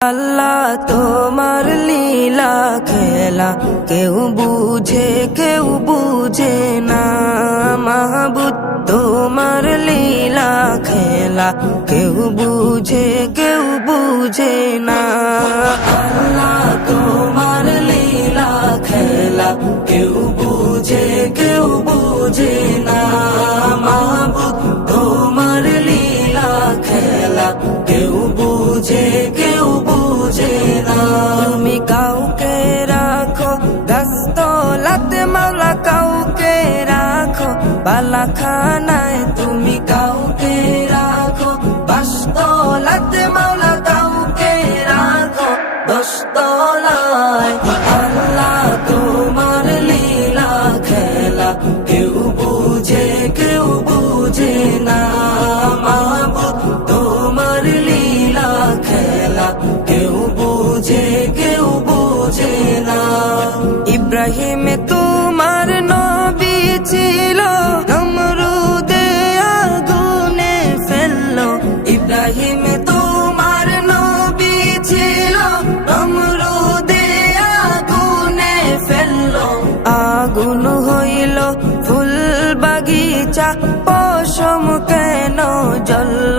আল্লাহ তোমার লীলা খেলা কেউ বুঝে না। মাহবুদ তোমার লীলা খেলা কেউ বুঝে না। আল্লাহ তোমার লীলা খেলা কেউ বুঝে না। মাহবুদ তোমার লীলা খেলা কেউ বুঝে না। তুমি কাউকে রাখো দস্তলাতে মাওলা, কাউকে রাখো বালাখানায়। তুমি কাউকে রাখো বাসতলাতে মাওলা, কাউকে রাখো দশতলায়। আল্লাহ তোমার লীলা খেলা কেউ বুঝে না। মাহবুদ তোমার লীলা খেলা কেউ বুঝে না। ইব্রাহিম তোমার নবী ছিল, নমরুদে আগুনে ফেললো। ইব্রাহিম তোমার নবী ছিল, নমরুদে আগুনে ফেললো। আগুন হইল ফুল বাগিচা, পশম কেন জ্বলল